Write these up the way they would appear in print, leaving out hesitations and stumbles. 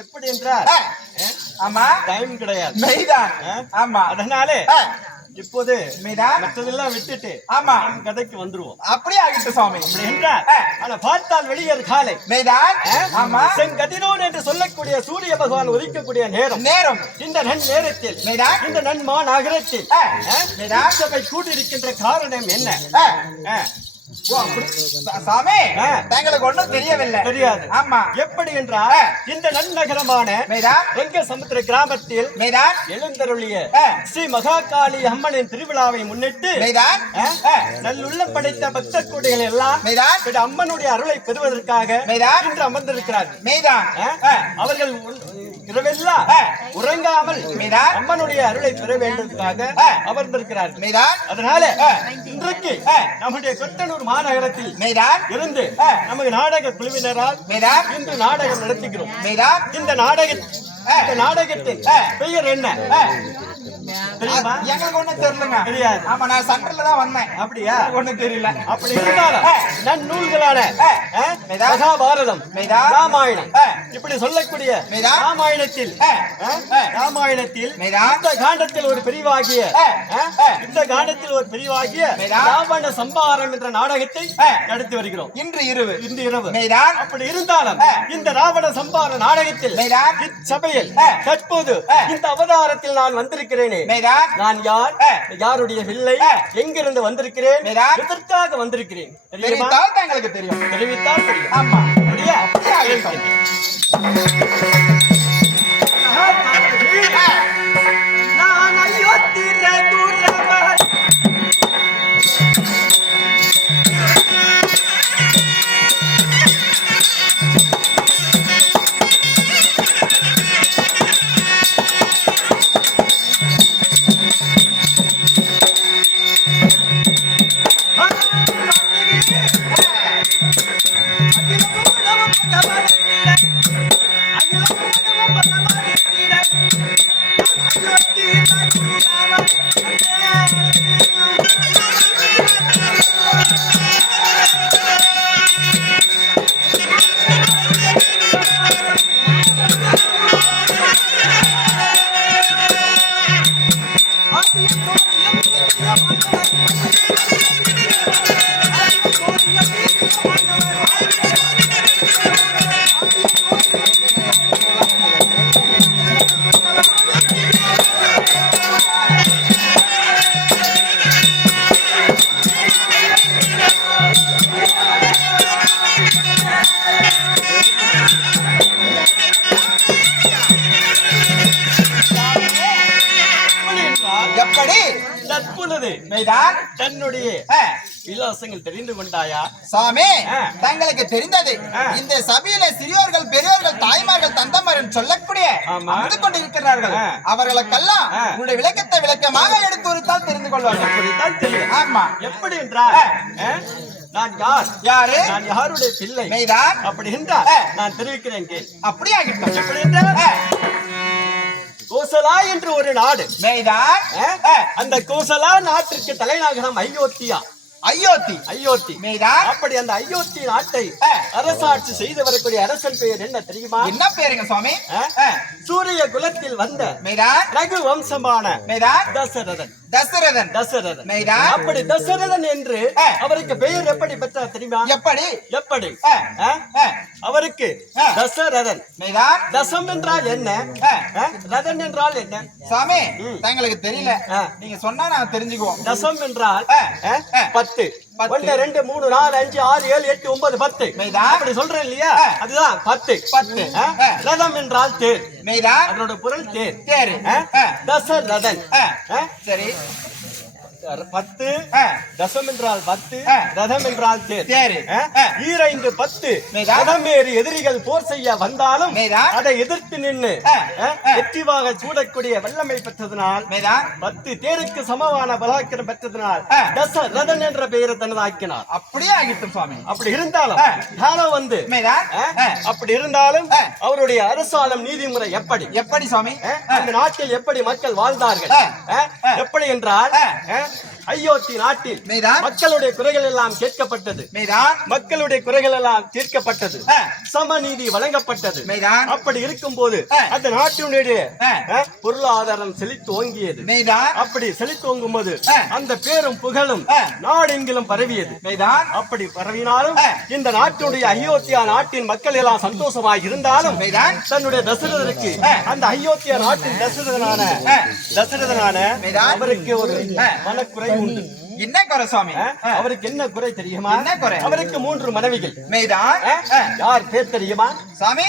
எப்படி என்றால் ஆமா டைம் கிடையாது. மெய்தான். ஆமா, அதனாலே இப்போது மெய்தான் மற்றதெல்லாம் விட்டுட்டு ஆமா கதைக்கு வந்துருவோம். அப்படியே ஆகிட்டு சுவாமி. அப்படி என்றால் ஆனா பார்த்தால் வெளியேறு காலை மெய்தான். ஆமா, செங்கதிரோன் என்று சொல்லக்கூடிய சூரிய பகவான் உதிக்கக்கூடிய நேரம் நேரம். இந்த நேரத்தில் மெய்தான் இந்த நன்மா நகரத்தில் சபை கூடியிருக்கின்ற காரணம் என்ன? சாமி, தங்களுக்கு ஒண்ணும் தெரியவில்லை. தெரியாது. ஆமா, எப்படி என்றால் இந்த நன்னகரமான எங்க சமுத்திர கிராமத்தில் எழுந்தருளிய ஸ்ரீ மகாகாளி அம்மனின் திருவிழாவை முன்னிட்டு நல்லுள்ளம் படைத்த பக்த கூடைகள் எல்லாம் அம்மனுடைய அருளை பெறுவதற்காக இன்று அமர்ந்திருக்கிறார்கள். அவர்கள் இரவெல்லாம் உறங்காமல் அம்மனுடைய அருளை பெற வேண்டுவதற்காக அமர்ந்திருக்கிறார்கள். அதனால இன்றைக்கு நம்முடைய கொத்தனூர் மாநகரத்தில் இருந்து நமது நாடக குழுவினரால் இன்று நாடகம் நடத்துகிறோம். இந்த நாடகத்தின் பெயர் என்ன தெரியுமா? எங்களுக்கு ஒண்ணும் தெரியலங்க. தெரியாது. ஆமா, நான் சென்டர்ல தான் வந்தேன். அப்படியா? ஒண்ணும் தெரியல. அப்படி இருந்தாலும் நன்னூல்களான மகாபாரதம், ராமாயணம் இப்படி சொல்லக்கூடிய ராமாயணத்தில் இந்த காண்டத்தில் ஒரு பிரிவாகிய ராவண சம்பாரம் என்ற நாடகத்தை நடத்தி வருகிறோம். இன்று இரவு. அப்படி இருந்தாலும் இந்த ராவண சம்பார நாடகத்தில் சபையில் தற்போது இந்த அவதாரத்தில் நான் வந்திருக்கிறேனே, நான் யார், யாருடைய வில்லை, எங்கிருந்து வந்திருக்கிறேன், எதற்காக வந்திருக்கிறேன் தெரிவித்தால் தங்களுக்கு தெரியும். தெரிவித்தால் தெரியும். ஆமா, அப்படியா? நான் அயோத்திர தூரவர் எப்படி தற்பொழுது மெய்தான் தன்னுடைய விலாசங்கள் தெரிந்து கொண்டாயா? சாமி தங்களுக்கு தெரிந்தது. இந்த சபையில சிறியோர்கள் பெரியோர்கள் தாய்மார்கள் தந்தமார் சொல்லக்கூடிய ஆமா. அமர்ந்து கொண்டிருக்கிறார்கள். அவர்களுக்கெல்லாம் உங்களுடைய விளக்கத்தை விளக்கமாக எடுத்து உரைத்தால் தெரிந்து கொள்வார்கள். அப்படித்தான் தெரியும். ஆமா. எப்படி என்றால் நான் யார்? யாரு? நான் யாருடைய பிள்ளை? மெய்தான். அப்படி என்றால் நான் தெரிவிக்கிறேன் கேள். அப்படியாகிட்டோம். எப்படி என்றால் கோசலா என்று ஒரு நாடு. மெய்தான். அந்த கோசலா நாட்டிற்கு தலைநகரம் அயோத்தியா. அயோத்தி. அயோத்தி. மெய்தான். அப்படி அந்த அயோத்தி நாட்டை அரசாட்சி செய்து வரக்கூடிய அரசன் பெயர் என்ன தெரியுமா? என்ன பேருங்க சுவாமி? சூரிய குலத்தில் வந்த மெய்தான். ரகு வம்சமான மெய்தான். தசரதன். தசரதன். தசரதன். மெய்தான். அப்படி தசரதன் என்று அவருக்கு பெயர் எப்படி பெற்றார் தெரியுமா? எப்படி? எப்படி அவருக்கு தசரதன். மெய்தான். தசம் என்றால் என்ன? ரதன் என்றால் என்ன? சாமி தங்களுக்கு தெரியல, நீங்க சொன்னா நான் தெரிஞ்சுக்குவோம். தசம் என்றால் 10. 1 2 3 4 5 6 7 8 9 10. மெய்தான். அப்படி சொல்றேன் இல்லையா? அதுதான் 10. 10. ரதம் என்றால் தேர். மெய்தான். அதனோட பொருள் தேர். தேர். தசரதன். சரி. 10 தசம் என்றால் 10 ரதம் என்றால் தேர். தேர். 5 10 மெய்தான். ரதம் ஏறி எதிரிகள் போர் செய்ய வந்தாலும் மெய்தான். அதை எதிர்த்து நின்று வெற்றிவாக சூடக்கூடிய வல்லமை பெற்றதனால் மெய்தான். 10 தேருக்கு சமமான பலாக்கிரம் பெற்றதனால் தசரதன் என்ற பெயரை தனதாக்கினார். அப்படியே ஆகிட்டும் சுவாமி. அப்படி இருந்தாலும் காலம் வந்து மெய்தான். அப்படி இருந்தாலும் அவருடைய அரசாளும் நீதிமுறை எப்படி எப்படி சுவாமி? அந்த நாட்டில் எப்படி மக்கள் வாழ்ந்தார்கள்? எப்படி என்றால் அயோத்தி நாட்டில் மெய்தான். மக்களுடைய குறைகள் எல்லாம் கேட்கப்பட்டது. மெய்தான். மக்களுடைய குறைகள் எல்லாம் தீர்க்கப்பட்டது. சமநீதி வழங்கப்பட்டது. மெய்தான். அப்படி இருக்கும் போது அந்த நாட்டினுடைய பொருளாதாரம் செழித்து ஓங்கியது. மெய்தான். அப்படி செழித்து ஓங்கும் போது அந்த பேரும் புகழும் நாடெங்கிலும் பரவியது. மெய்தான். அப்படி பரவினாலும் இந்த நாட்டுடைய அயோத்தியா நாட்டின் மக்கள் எல்லாம் சந்தோஷமாக இருந்தாலும் மெய்தான். தன்னுடைய தசரதனுக்கு அந்த அயோத்தியா நாட்டின் தசரதனான மெய்தான். அவருக்கு ஒரு மனக்குறை உண்டு. என்ன குறை சுவாமி? அவருக்கு என்ன குறை தெரியுமா? என்ன குறை? அவருக்கு 3 மனைவிகள். மெய்தான். யார் பேர் தெரியுமா? சாமி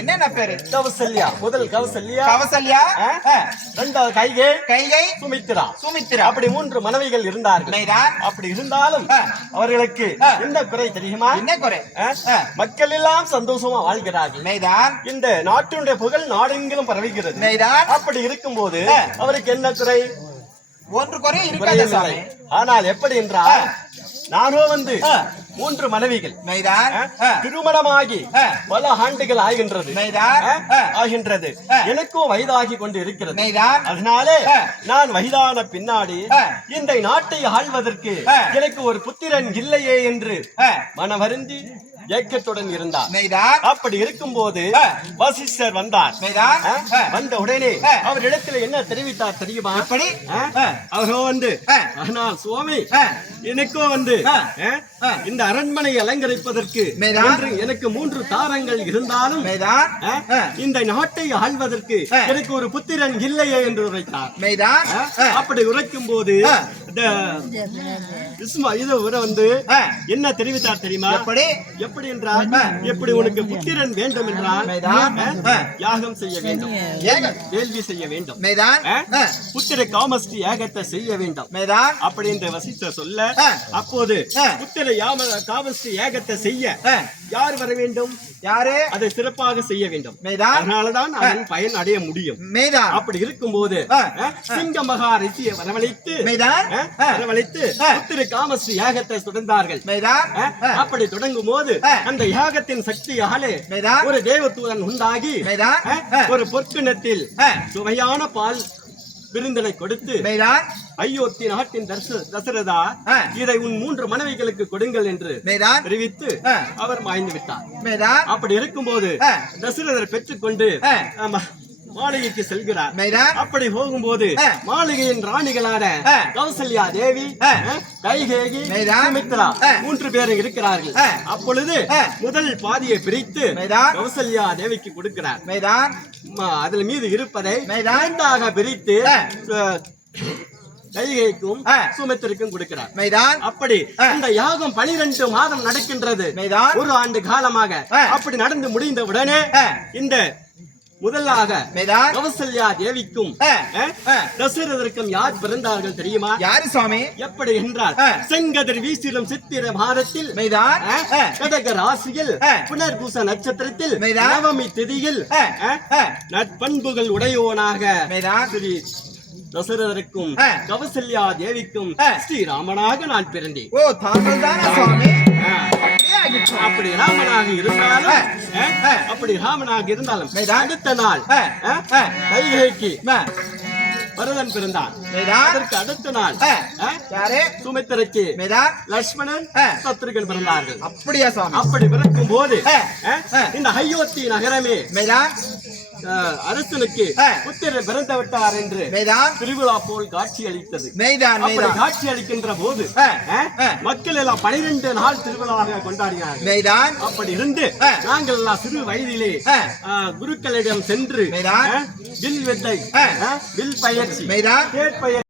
என்னென்ன பேரு? கௌசல்யா. முதல் கௌசல்யா. கௌசல்யா. இரண்டாவது கைகை. கைகை. சுமித்ரா. சுமித்ரா. அப்படி 3 மனைவிகள் இருந்தார்கள். மெய்தான். அப்படி இருந்தாலும் அவர்களுக்கு என்ன குறை தெரியுமா? என்ன குறை? மக்கள் எல்லாம் சந்தோஷமா வாழ்கிறார்கள். மெய்தான். இந்த நாட்டினுடைய புகழ் நாடெங்கிலும் பரவுகிறது. மெய்தான். அப்படி இருக்கும்போது அவருக்கு என்ன குறை? ஒன்று குறை இருக்காது சாமி. ஆனால் எப்படி என்றால் நானோ வந்து 3 மனைவிகள். மெய்தான். திருமணமாகி பல ஆண்டுகள் ஆகின்றது. மெய்தான். ஆகின்றது. எனக்கும் வயதாகி கொண்டு இருக்கிறது. மெய்தான். அதனாலே நான் வயதான பின்னாடி இந்த நாட்டை ஆள்வதற்கு எனக்கு ஒரு புத்திரன் இல்லையே என்று மனவருந்தி ஏக்கத்துடன் இருந்தார். மெய்தான். அப்படி இருக்கும்போது வசிஷ்டர் வந்தார். மெய்தான். வந்த உடனே அவர் இடத்துல என்ன தெரிவித்தார் தெரியுமா? எப்படி? அவரோ வந்து ஆனால் சுவாமி எனக்கும் வந்து இந்த அரண்மனை அலங்கரிப்பதற்கு எனக்கு 3 தாரங்கள் இருந்தாலும் இந்த நாட்டை ஆள்வதற்கு எனக்கு ஒரு புத்திரன் இல்லையே என்று உரைத்தார். மெய்தான். அப்படி உரைக்கும் போது வந்து என்ன தெரிவித்தார் தெரியுமா? எப்படி என்றால் எப்படி உனக்கு புத்திரன் வேண்டும் என்றால் யாகம் செய்ய வேண்டும், வேள்வி செய்ய வேண்டும், புத்திர காமஸ்தி யாகத்தை செய்ய வேண்டும் அப்படி என்று வசிஷ்டர் சொல்ல, அப்போது புத்திர காமஸ்தி யாகத்தை செய்ய யார் வர வேண்டும்? யாரு? அதை சிறப்பாக செய்ய வேண்டும். அதனாலதான் அதன் பயன் அடைய முடியும். அப்படி இருக்கும்போது சிங்க மகா ரிஷியை வரவழைத்து வரவழைத்து புத்திர காமஸ்ரீ யாகத்தை தொடர்ந்தார்கள். மெய்தான். அப்படி தொடங்கும் போது அந்த யாகத்தின் சக்தியாலே மெய்தான். ஒரு தேவதூதன் உண்டாகி மெய்தான். ஒரு பொற்கிணத்தில் சுவையான பால் விருந்தினை கொடுத்து மெய்தான். அயோத்தி நாட்டின் தசரதா இதை உன் 3 மனைவிகளுக்கு கொடுங்கள் என்று மெய்தான். தெரிவித்து அவர் மாய்ந்து விட்டார். மெய்தான். அப்படி இருக்கும்போது தசரதர் பெற்றுக்கொண்டு மாளிகைக்கு செல்கிறார். மெய்தான். அப்படி போகும்போது மாளிகையின் ராணிகளான கௌசல்யா தேவி, கைகேயி, மெய்தான். சுமித்ரா 3 பேரும் இருக்கிறார்கள். அப்பொழுது முதல் பாதியை பிரித்து மெய்தான். கௌசல்யா தேவிக்கு கொடுக்கிறார். மெய்தான். அதில் மீது இருப்பதை மெய்தான். 2ஆக பிரித்து கைகைக்கும் சுமித்திற்கும் கொடுக்கிறார். மெய்தான். அப்படி இந்த யாகம் 12 மாதம் நடக்கின்றது. மெய்தான். 1 ஆண்டு காலமாக அப்படி நடந்து முடிந்த உடனே இந்த முதலாக மெய்தான். கௌசல்யா தேவிக்கும் தசரதற்கும் யார் பிறந்தார்கள் தெரியுமா? யாரு சுவாமி? எப்படி என்றால் செங்கதிர் வீசிலும் சித்திர மாதத்தில் மெய்தான். கடக ராசியில் புனர்பூச நட்சத்திரத்தில் மெய்தான். நவமி திதியில் நற்பண்புகள் உடையோனாக மெய்தான். ஸ்ரீ தசரதற்கும் கௌசல்யா தேவிக்கும் ஸ்ரீராமனாக நான் பிறந்தேன். ஓ, தாங்கள் தானா சுவாமி? அப்படி ராமனாக இருந்தாலும் அப்படி ராமனாக இருந்தாலும் அடுத்த நாள் கைகைக்கு பரதன் பிறந்தான். அதற்கு அடுத்த நாள் சுமித்திரைக்கு லட்சுமணன் சத்ருகன் பிறந்தார்கள். அப்படியா சுவாமி? அப்படி பிறக்கும் போது இந்த அயோத்தி நகரமே அரசனுக்கு புத்திரன் பிறந்து விட்டார் என்று திருவிழா போல் காட்சி அளித்தது. காட்சி அளிக்கின்ற போது மக்கள் எல்லாம் 12 நாள் திருவிழாவாக கொண்டாடினார்கள். அப்படி இருந்து நாங்கள் எல்லாம் சிறு வயதிலே குருக்களிடம் சென்று வில் வித்தை, வில் பயிற்சி,